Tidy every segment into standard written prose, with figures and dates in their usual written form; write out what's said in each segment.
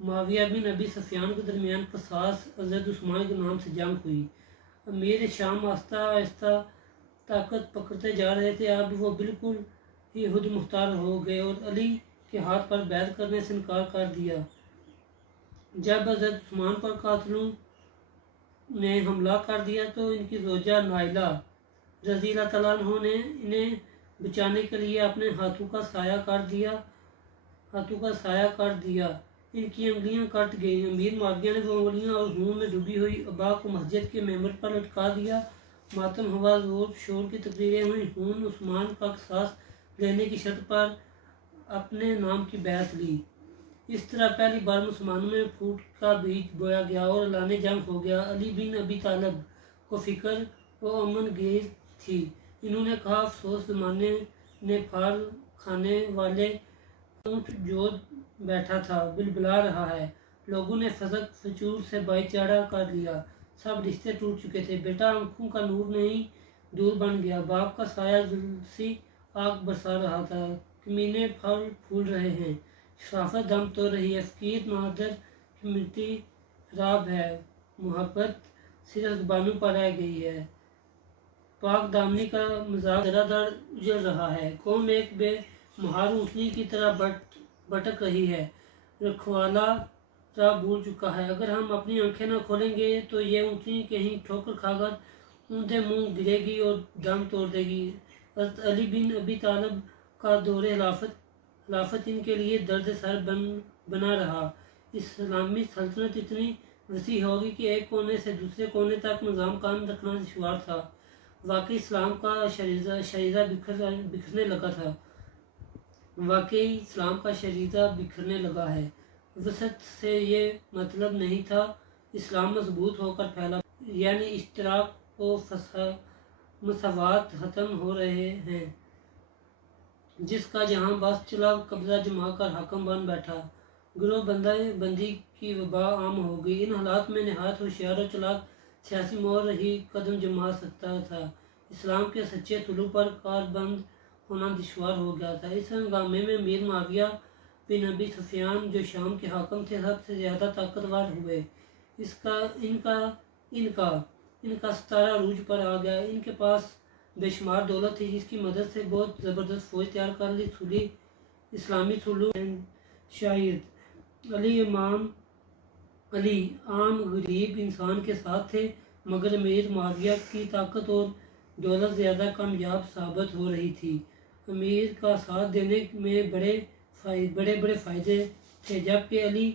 معاویہ بن ابی سفیان کے درمیان قصاص حضرت عثمان کے نام سے جنگ ہوئی۔ امیر شام آہستہ آہستہ طاقت پکڑتے جا رہے تھے، اب وہ بالکل ہی خود مختار ہو گئے اور علی کے ہاتھ پر بیعت کرنے سے انکار کر دیا۔ جب حضرت عثمان پر قاتلوں نے حملہ کر دیا تو ان کی زوجہ نائلہ رضی اللہ تعالیٰ عنہ نے انہیں بچانے کے لیے اپنے ہاتھوں کا سایہ کر دیا۔ ان کی انگلیاں کٹ گئیں۔ امیر معاویہ نے وہ انگلیاں اور خون میں ڈوبی ہوئی ابا کو مسجد کے ممبر پر لٹکا دیا۔ ماتم ہوا، زور شور کی تقریریں ہوئیں۔ خون عثمان کا قصاص لینے کی شرط پر اپنے نام کی بیعت لی۔ اس طرح پہلی بار مسلمانوں میں پھوٹ کا بیج بویا گیا اور اعلان جنگ ہو گیا۔ علی بن ابی طالب کو فکر و امن گیر تھی۔ انہوں نے کہا، افسوس زمانے نے پھاڑ کھانے والے اونٹ جوت بیٹھا تھا، بلبلا رہا ہے۔ لوگوں نے فسق فجور سے بھائی چارہ کر لیا، سب رشتے ٹوٹ چکے تھے۔ بیٹا آنکھوں کا نور نہیں دور بن گیا، باپ کا سایہ جلسی آگ برسا رہا تھا۔ کمینے پھل پھول رہے ہیں، شرافت دم توڑ رہی ہے، فقیر نادر کی مٹی خراب ہے، محبت صرف زبانوں پر رہ گئی ہے، پاک دامنی کا مذاق ذرہ در اجڑ رہا ہے۔ قوم ایک بے مہار اونٹنی کی طرح بھٹک رہی ہے، رکھوالا راہ بھول چکا ہے۔ اگر ہم اپنی آنکھیں نہ کھولیں گے تو یہ اونٹنی کہیں ٹھوکر کھا کر اونھے منہ گرے گی اور دم توڑ دے گی۔ حضرت علی بن ابی طالب کا دور خلافت ان کے لیے درد سر بنا رہا۔ اسلامی سلطنت اتنی وسیع ہوگی کہ ایک کونے سے دوسرے کونے تک نظام قائم رکھنا دشوار تھا۔ واقعی اسلام کا شریزہ بکھرنے لگا ہے۔ وسعت سے یہ مطلب نہیں تھا اسلام مضبوط ہو کر پھیلا، یعنی اشتراک و مساوات ختم ہو رہے ہیں۔ جس کا جہاں بس چلا قبضہ جما کر حاکم بن بیٹھا، گروہ بندی کی وبا عام ہو گئی۔ ان حالات میں نہایت ہوشیار و چلاک سیاسی مور ہی قدم جما سکتا تھا۔ اسلام کے سچے طلوع پر کاربند ہونا دشوار ہو گیا تھا۔ اس ہنگامے میں امیر معاویہ بن ابی سفیان جو شام کے حاکم تھے سب سے زیادہ طاقتور ہوئے۔ ان کا ستارہ عروج پر آ گیا۔ ان کے پاس بے شمار دولت تھی جس کی مدد سے بہت زبردست فوج تیار کر لی۔ اسلامی سلوک شاید علی عام غریب انسان کے ساتھ تھے، مگر امیر معاویہ کی طاقت اور دولت زیادہ کامیاب ثابت ہو رہی تھی۔ امیر کا ساتھ دینے میں بڑے بڑے فائدے تھے، جبکہ علی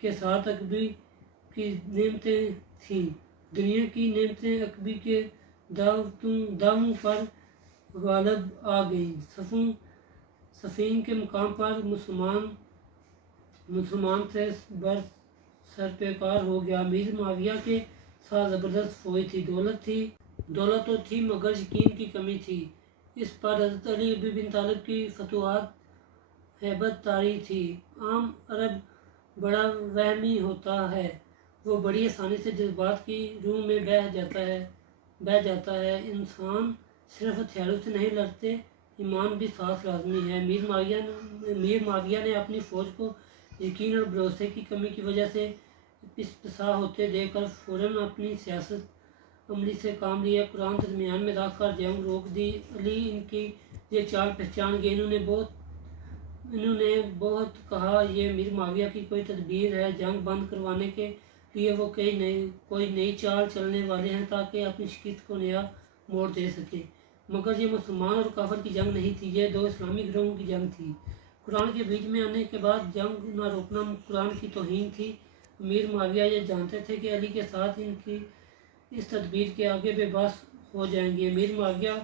کے ساتھ عقبی کی نعمتیں تھیں۔ دنیا کی نعمتیں عقبی کے داؤں پر غالب آ گئیں۔ صفین کے مقام پر مسلمان سے بر سرپیکار ہو گیا۔ امیر معاویہ کے ساتھ زبردست فوج تھی، دولت تو تھی مگر یقین کی کمی تھی۔ اس پر حضرت علی بن طالب کی فتوحات ہیبت طاری تھی۔ عام عرب بڑا وہمی ہوتا ہے، وہ بڑی آسانی سے جذبات کی روح میں بہہ جاتا ہے۔ انسان صرف ہتھیاروں سے نہیں لڑتے، ایمان بھی ساتھ لازمی ہے۔ امیر معاویہ نے اپنی فوج کو یقین اور بھروسے کی کمی کی وجہ سے پسپسا ہوتے دیکھ کر فوراً اپنی سیاست عملی سے کام لیا، قرآن درمیان میں رکھ کر جنگ روک دی۔ علی ان کی یہ چال پہچان گئے۔ انہوں نے بہت کہا، یہ امیر معاویہ کی کوئی تدبیر ہے، جنگ بند کروانے کے لیے وہ کوئی نئی چال چلنے والے ہیں تاکہ اپنی شکست کو نیا موڑ دے سکے۔ مگر یہ مسلمان اور کافر کی جنگ نہیں تھی، یہ دو اسلامی گروہوں کی جنگ تھی۔ قرآن کے بیچ میں آنے کے بعد جنگ نہ روکنا قرآن کی توہین تھی۔ امیر معاویہ یہ جانتے تھے کہ علی کے ساتھ ان کی اس تدبیر کے آگے بے بس ہو جائیں گے۔ امیر معاویہ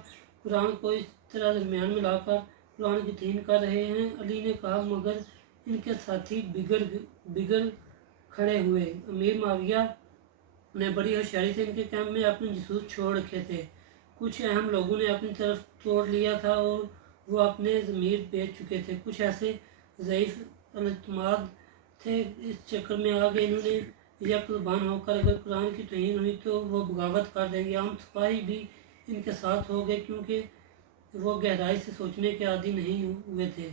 قرآن کو اس طرح درمیان میں لا کر قرآن کی توہین کر رہے ہیں۔ علی نے کہا، مگر ان کے ساتھی بگڑ کھڑے ہوئے۔ امیر معاویہ نے بڑی ہوشیاری سے ان کے کیمپ میں اپنے جاسوس چھوڑ رکھے تھے۔ کچھ اہم لوگوں نے اپنی طرف توڑ لیا تھا اور وہ اپنے ضمیر بیچ چکے تھے۔ کچھ ایسے ضعیف الاعتماد تھے، اس چکر میں آ گئے۔ انہوں نے یک زبان ہو کر اگر قرآن کی توہین ہوئی تو وہ بغاوت کر دیں گے۔ عام سپاہی بھی ان کے ساتھ ہو گئے کیونکہ وہ گہرائی سے سوچنے کے عادی نہیں ہوئے تھے۔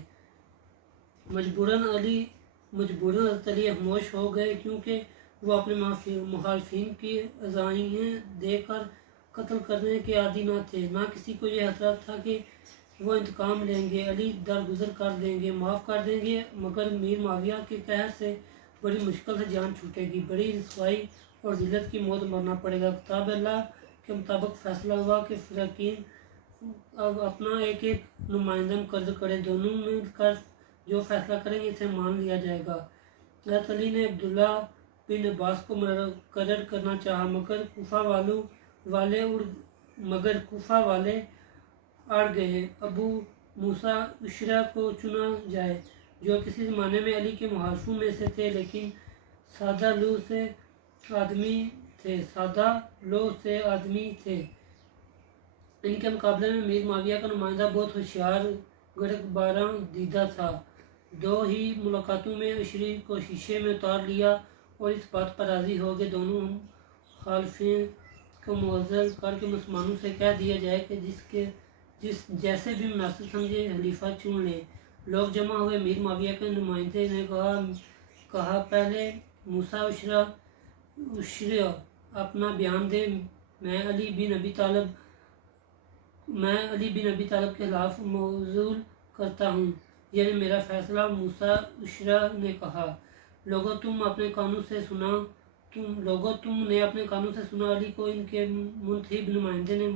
مجبوراً علی مجبوراً حضرت علی خاموش ہو گئے، کیونکہ وہ اپنے مخالفین کی ازائیاں دے کر قتل کرنے کے عادی نہ تھے، نہ کسی کو یہ خطرہ تھا کہ وہ انتقام لیں گے، علی درگزر کر دیں گے، معاف کر دیں گے، مگر میر معاویہ کے قہر سے بڑی مشکل سے جان چھوٹے گی، بڑی رسوائی اور ذلت کی موت مرنا پڑے گا۔ کتاب اللہ کے مطابق فیصلہ ہوا کہ فریقین اب اپنا ایک ایک نمائندہ مقرر کرے، دونوں مل کر جو فیصلہ کریں گے اسے مان لیا جائے گا۔ حضرت علی نے عبداللہ بن عباس کو مقرر کرنا چاہا، مگر کوفہ والے اڑ گئے۔ ابو موسیٰ اشعری کو چنا جائے، جو کسی زمانے میں علی کے مخالفوں میں سے تھے، لیکن سادہ لوح سے آدمی تھے۔ ان کے مقابلے میں میر معاویہ کا نمائندہ بہت ہوشیار، گردباراں دیدہ تھا۔ دو ہی ملاقاتوں میں اشعری کو شیشے میں اتار لیا اور اس بات پر راضی ہو گئے دونوں مخالفین کو معزل کر کے مسلمانوں سے کہہ دیا جائے کہ جیسے بھی مناسب سمجھے خلیفہ چن لیں۔ لوگ جمع ہوئے، میر معاویہ کے نمائندے نے کہا پہلے موسیٰ اشعری اپنا بیان دے، میں علی بن ابی طالب کے خلاف معزول کرتا ہوں، یعنی میرا فیصلہ۔ موسیٰ اشعری نے کہا، لوگوں تم نے اپنے کانوں سے سنا، علی کو ان کے منتخب نمائندے نے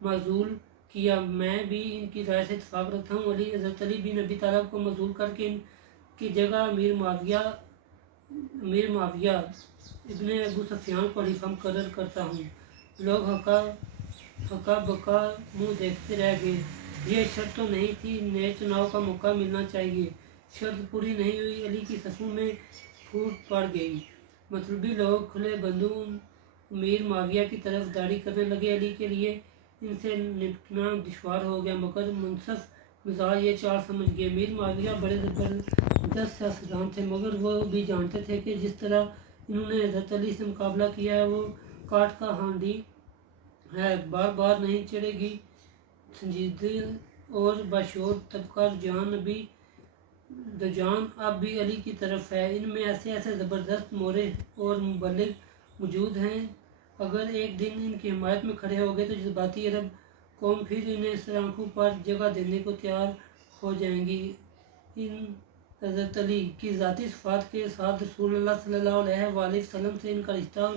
معزول کیا، میں بھی ان کی رائے سے اتفاق رکھتا ہوں۔ حضرت علی بن ابی طالب کو معزول کر کے ان کی جگہ میر معاویہ ابن ابو سفیان کو خلیفہ مقرر کرتا ہوں۔ لوگ ہکا بکا منہ دیکھتے رہ گئے۔ یہ شرط تو نہیں تھی، نئے چناؤ کا موقع ملنا چاہیے۔ شرط پوری نہیں ہوئی، علی کی صفوں میں پھوٹ پڑ گئی۔ مطلبی لوگ کھلے بندوں میر معاویہ کی طرف داڑھی کرنے لگے۔ علی کے لیے ان سے نمٹنا دشوار ہو گیا، مگر منصف مزاج یہ چال سمجھ گئے۔ میر معاویہ بڑے زبردست سیاستدان تھے، مگر وہ بھی جانتے تھے کہ جس طرح انہوں نے حضرت علی سے مقابلہ کیا ہے وہ کاٹ کا ہانڈی ہے، بار بار نہیں چڑھے گی۔ سنجیدہ اور باشعور طبقہ رجحان اب بھی علی کی طرف ہے۔ ان میں ایسے زبردست مورخ اور مبلغ موجود ہیں، اگر ایک دن ان کی حمایت میں کھڑے ہو گئے تو جذباتی عرب قوم پھر انہیں سرآنکھوں پر جگہ دینے کو تیار ہو جائے گی۔ حضرت علی کی ذاتی صفات کے ساتھ رسول اللہ صلی اللہ علیہ وآلہ وسلم سے ان کا رشتہ اور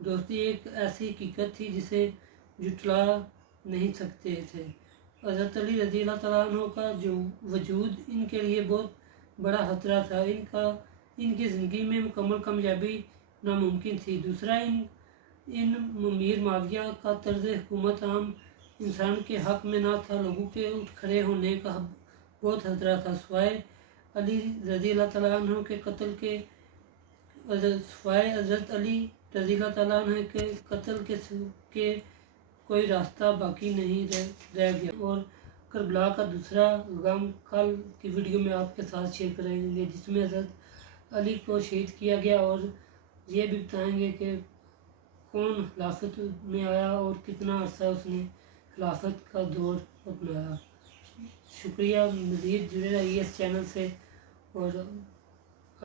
دوستی ایک ایسی حقیقت تھی جسے جھٹلا نہیں سکتے تھے۔ حضرت علی رضی اللہ تعالیٰ عنہ کا وجود ان کے لیے بہت بڑا خطرہ تھا، ان کی زندگی میں مکمل کامیابی ناممکن تھی۔ دوسرا، ان میر معاویہ کا طرز حکومت عام انسان کے حق میں نہ تھا، لوگوں کے اٹھ کھڑے ہونے کا بہت خطرہ تھا۔ سوائے علی رضی اللہ تعالیٰ عنہ کے قتل کے کوئی راستہ باقی نہیں رہ گیا۔ اور کربلا کا دوسرا غم کل کی ویڈیو میں آپ کے ساتھ شیئر کریں گے، جس میں حضرت علی کو شہید کیا گیا، اور یہ بھی بتائیں گے کہ کون خلافت میں آیا اور کتنا عرصہ اس نے خلافت کا دور اپنایا۔ شکریہ، مزید جڑے رہیے اس چینل سے، اور